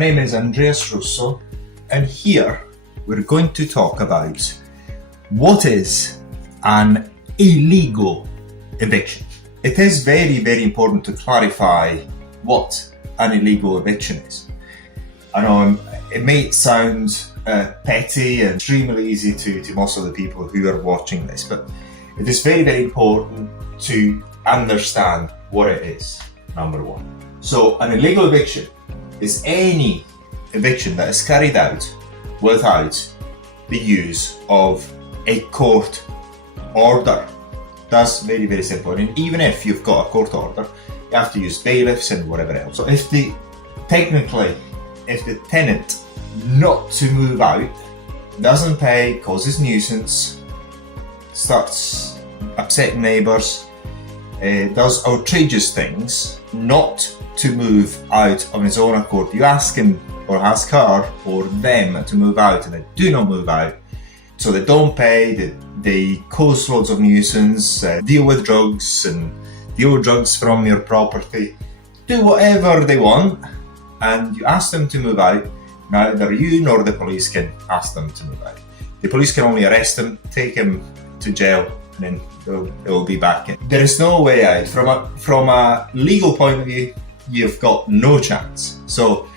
name is Andreas Russo, and here we're going to talk about what is an illegal eviction. It is very, very important to clarify what an illegal eviction is. I know it may sound petty and extremely easy to most of the people who are watching this, but it is very, very important to understand what it is, number one. So an illegal eviction is any eviction that is carried out without the use of a court order. That's very, very simple. And even if you've got a court order, you have to use bailiffs and whatever else. So if the tenant not to move out doesn't pay, causes nuisance, starts upsetting neighbours, does outrageous things, not to move out on his own accord, you ask him or ask her or them to move out and they do not move out, so they don't pay, they cause loads of nuisance, deal with drugs from your property, do whatever they want, and you ask them to move out. Neither you nor the police can ask them to move out. The police can only arrest them, take them to jail, and then they'll be back in. There is no way out. From a legal point of view, you've got no chance. So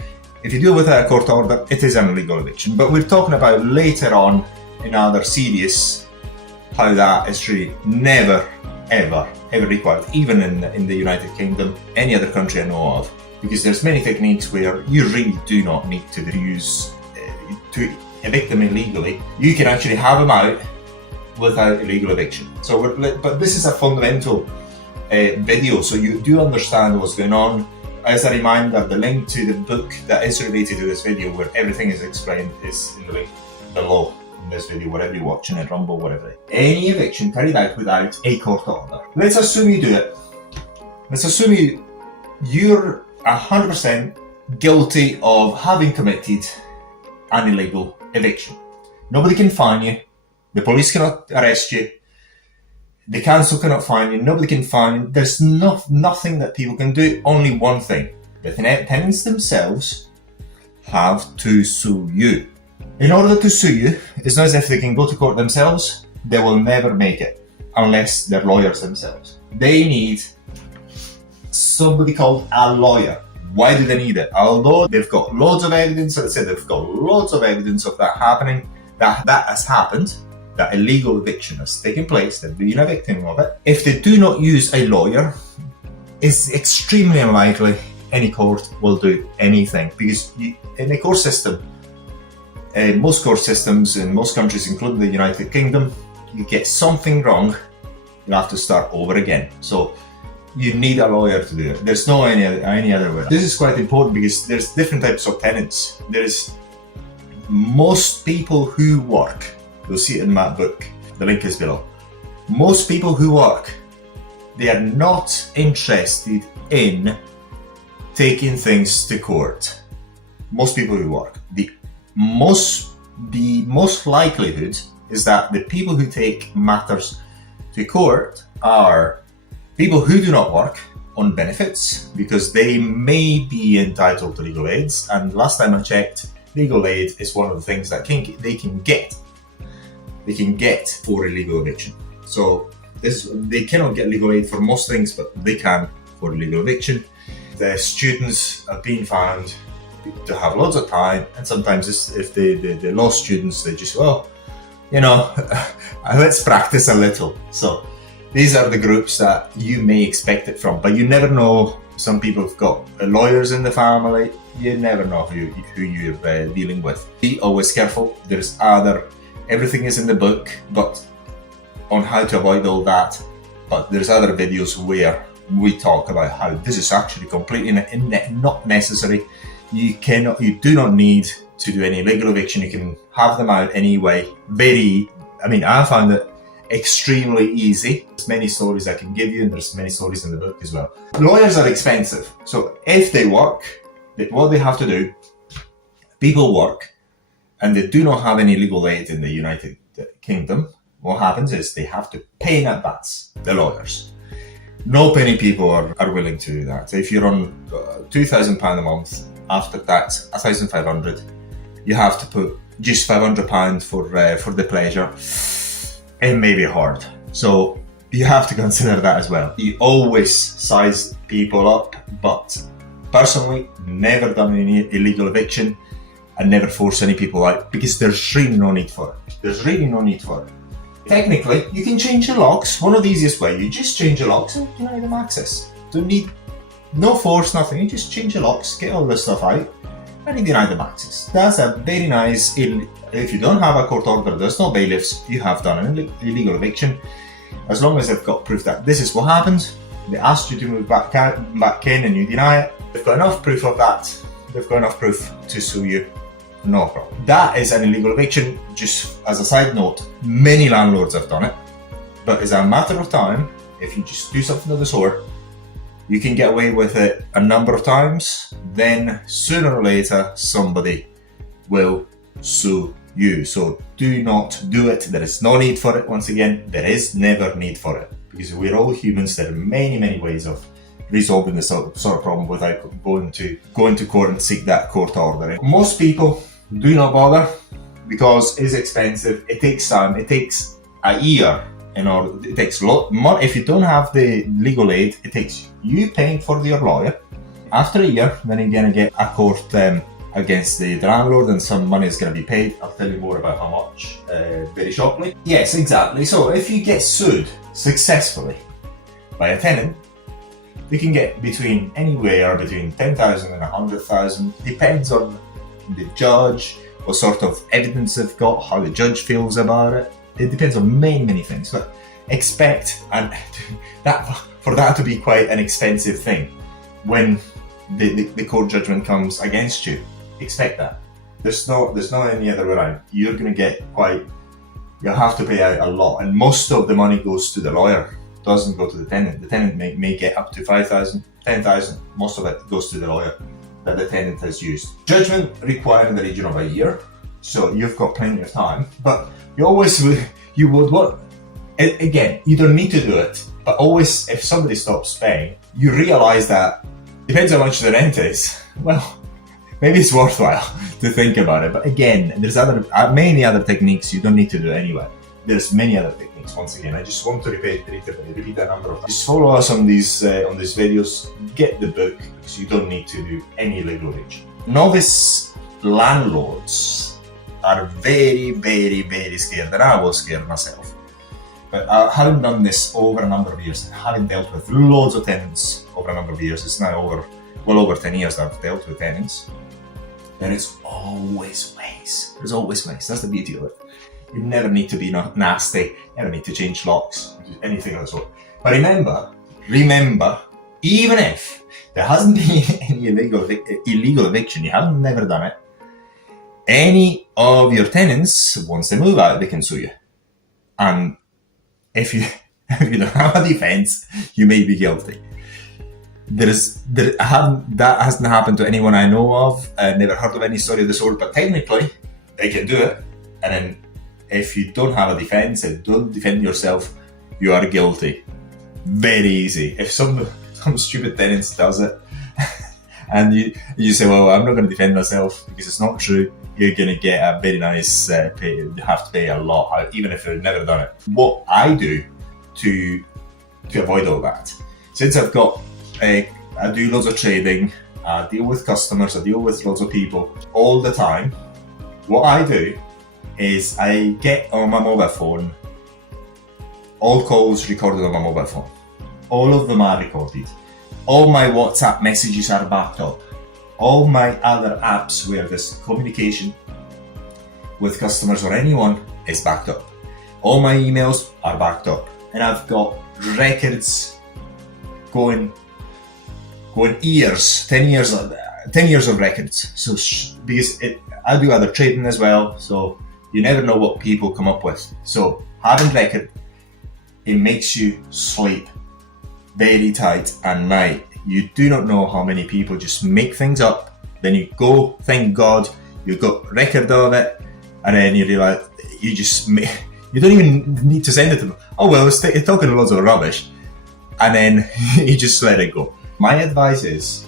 if you do it without a court order, it is an illegal eviction. But we're talking about later on in other series how that is really never, ever required, even in the United Kingdom, any other country I know of. Because there's many techniques where you really do not need to use to evict them illegally. You can actually have them out without illegal eviction. But this is a fundamental video, so you do understand what's going on. As a reminder, the link to the book that is related to this video, where everything is explained, is in the link below in this video, wherever you're watching it, Rumble, whatever. Any eviction carried out without a court order. Let's assume you do it. Let's assume you're 100% guilty of having committed an illegal eviction. Nobody can fine you. The police cannot arrest you. The council cannot fine you. Nobody can fine you. There's nothing that people can do. Only one thing. The tenants themselves have to sue you. In order to sue you, it's not as if they can go to court themselves. They will never make it unless they're lawyers themselves. They need somebody called a lawyer. Why do they need it? Although they've got loads of evidence, as I said, they've got loads of evidence of that happening, that has happened, that illegal eviction has taken place, they've been a victim of it. If they do not use a lawyer, it's extremely unlikely any court will do anything, because in a court system, most court systems in most countries, including the United Kingdom, you get something wrong, you have to start over again. So you need a lawyer to do it. There's no any other way. This is quite important because there's different types of tenants. There's most people who work. You'll see it in that book. The link is below. Most people who work, they are not interested in taking things to court. Most people who work. The most likelihood is that the people who take matters to court are people who do not work on benefits because they may be entitled to legal aids, and last time I checked, legal aid is one of the things that they can get for illegal eviction. So they cannot get legal aid for most things, but they can for illegal eviction. The students have been found to have loads of time, and sometimes if the law students, they just, let's practice a little. So these are the groups that you may expect it from, but you never know. Some people have got lawyers in the family. You never know who you're dealing with. Be always careful. Everything is in the book, but on how to avoid all that. But there's other videos where we talk about how this is actually completely not necessary. You do not need to do any legal eviction. You can have them out anyway. I found it extremely easy. There's many stories I can give you, and there's many stories in the book as well. Lawyers are expensive, so if they work, what they have to do, people work, and they do not have any legal aid in the United Kingdom, what happens is they have to pay in advance, the lawyers. Not many people are willing to do that. If you're on £2,000 a month, after tax, 1,500. You have to put just £500 for the pleasure. It may be hard, so you have to consider that as well. You always size people up, but personally, never done any illegal eviction and never force any people out because there's really no need for it. There's really no need for it. Technically, you can change the locks. One of the easiest way, you just change the locks and deny them access. Don't need no force, nothing. You just change the locks, get all this stuff out, and you deny them access. That's a very nice. If you don't have a court order, there's no bailiffs. You have done an illegal eviction. As long as they've got proof that this is what happened, they asked you to move back in, and you deny it. They've got enough proof of that. They've got enough proof to sue you. No problem. That is an illegal eviction. Just as a side note, many landlords have done it, but it's a matter of time. If you just do something of the sort, you can get away with it a number of times. Then sooner or later, somebody will sue you. So do not do it. There is no need for it. Once again, there is never need for it because we're all humans. There are many ways of resolving this sort of problem without going to court and seek that court order. Most people do not bother because it's expensive. It takes time. It takes a year in order. It takes a lot more. If you don't have the legal aid, it takes you paying for your lawyer. After a year, then you're gonna get a court against the landlord, and some money is gonna be paid. I'll tell you more about how much very shortly. Yes, exactly. So if you get sued successfully by a tenant, you can get anywhere between 10,000 and 100,000. Depends on the judge, what sort of evidence they've got, how the judge feels about it. It depends on many things, but expect for that to be quite an expensive thing when the court judgment comes against you. Expect that. There's no any other way around. You're going to get you have to pay out a lot, and most of the money goes to the lawyer. Doesn't go to the tenant. The tenant may get up to 5,000, 10,000. Most of it goes to the lawyer that the tenant has used. Judgment required in the region of a year, so you've got plenty of time. But you would want. Again, you don't need to do it, but always if somebody stops paying, you realise that depends how much the rent is. Well, maybe it's worthwhile to think about it. But again, there's many other techniques you don't need to do anyway. There's many other techniques. Once again, I just want to repeat that number of times. Just follow us on these videos. Get the book because you don't need to do any illegal eviction. Novice landlords are very scared, and I was scared myself. But having done this over a number of years, and having dealt with loads of tenants over a number of years, it's now well over 10 years that I've dealt with tenants. There is always ways. There's always ways. That's the beauty of it. You never need to be nasty. You never need to change locks, anything of the sort. But remember, even if there hasn't been any illegal eviction, you haven't never done it, any of your tenants, once they move out, they can sue you. And if you don't have a defense, you may be guilty. That hasn't happened to anyone I know of. I've never heard of any story of the sort, but technically, they can do it. And then if you don't have a defense and don't defend yourself, you are guilty. Very easy. If some stupid tenant does it, and you say, well, I'm not going to defend myself because it's not true, you're going to get a very nice pay. You have to pay a lot, even if you've never done it. What I do to avoid all that, since I do loads of trading, I deal with customers, I deal with loads of people all the time. What I do is I get on my mobile phone, all calls recorded on my mobile phone. All of them are recorded. All my WhatsApp messages are backed up. All my other apps where there's communication with customers or anyone is backed up. All my emails are backed up. And I've got records going years, 10 years of records. So because I do other trading as well, so you never know what people come up with. So having record, it makes you sleep very tight at night. You do not know how many people just make things up. Then you go, thank God, you got record of it, and then you realize you don't even need to send it to them. Oh well, it's talking loads of rubbish, and then you just let it go. My advice is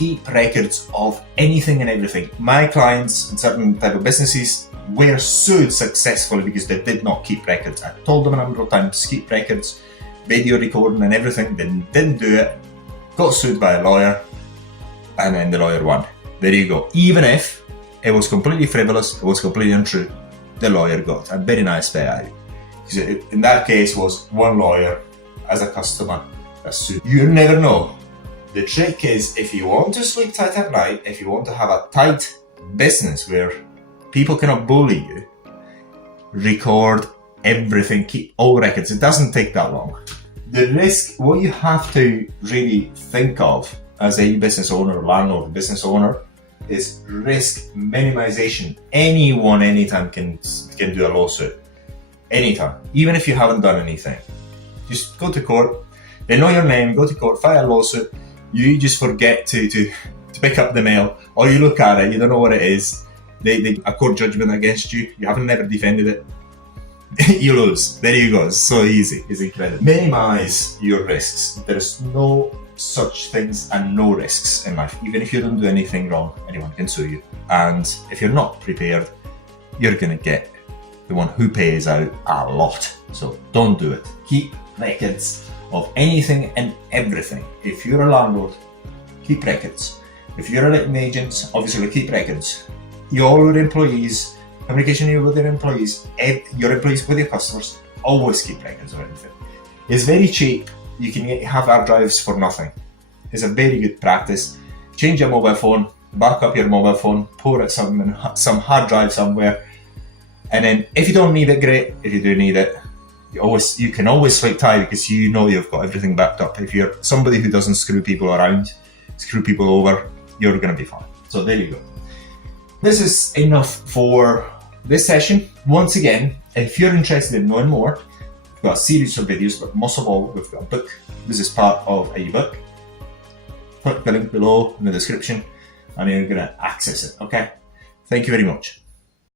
keep records of anything and everything. My clients in certain type of businesses were sued successfully because they did not keep records. I told them a number of times to keep records, video recording and everything. They didn't do it, got sued by a lawyer, and then the lawyer won. There you go. Even if it was completely frivolous, it was completely untrue, the lawyer got a very nice payout. Because in that case was one lawyer as a customer that sued. You never know. The trick is, if you want to sleep tight at night, if you want to have a tight business where people cannot bully you, record everything, keep all records. It doesn't take that long. The risk, what you have to really think of as a business owner, landlord, business owner, is risk minimization. Anyone, anytime can do a lawsuit. Anytime. Even if you haven't done anything. Just go to court. They know your name, go to court, file a lawsuit. You just forget to pick up the mail, or you look at it, you don't know what it is. They a court judgment against you. You haven't never defended it. You lose. There you go. It's so easy. It's incredible. Minimize your risks. There's no such things and no risks in life. Even if you don't do anything wrong, anyone can sue you. And if you're not prepared, you're gonna get the one who pays out a lot. So don't do it. Keep records of anything and everything. If you're a landlord, keep records. If you're a letting agent, obviously keep records. Your employees, communication with your employees with your customers, always keep records of everything. It's very cheap. You can have hard drives for nothing. It's a very good practice. Change your mobile phone, back up your mobile phone, pour it some hard drive somewhere, and then if you don't need it, great. If you do need it, you can always sleep tight because you know you've got everything backed up. If you're somebody who doesn't screw people around, screw people over, you're gonna be fine. So there you go. This is enough for this session. Once again, if you're interested in knowing more, we've got a series of videos, but most of all, we've got a book. This is part of a book. Click the link below in the description and you're gonna access it, okay? Thank you very much.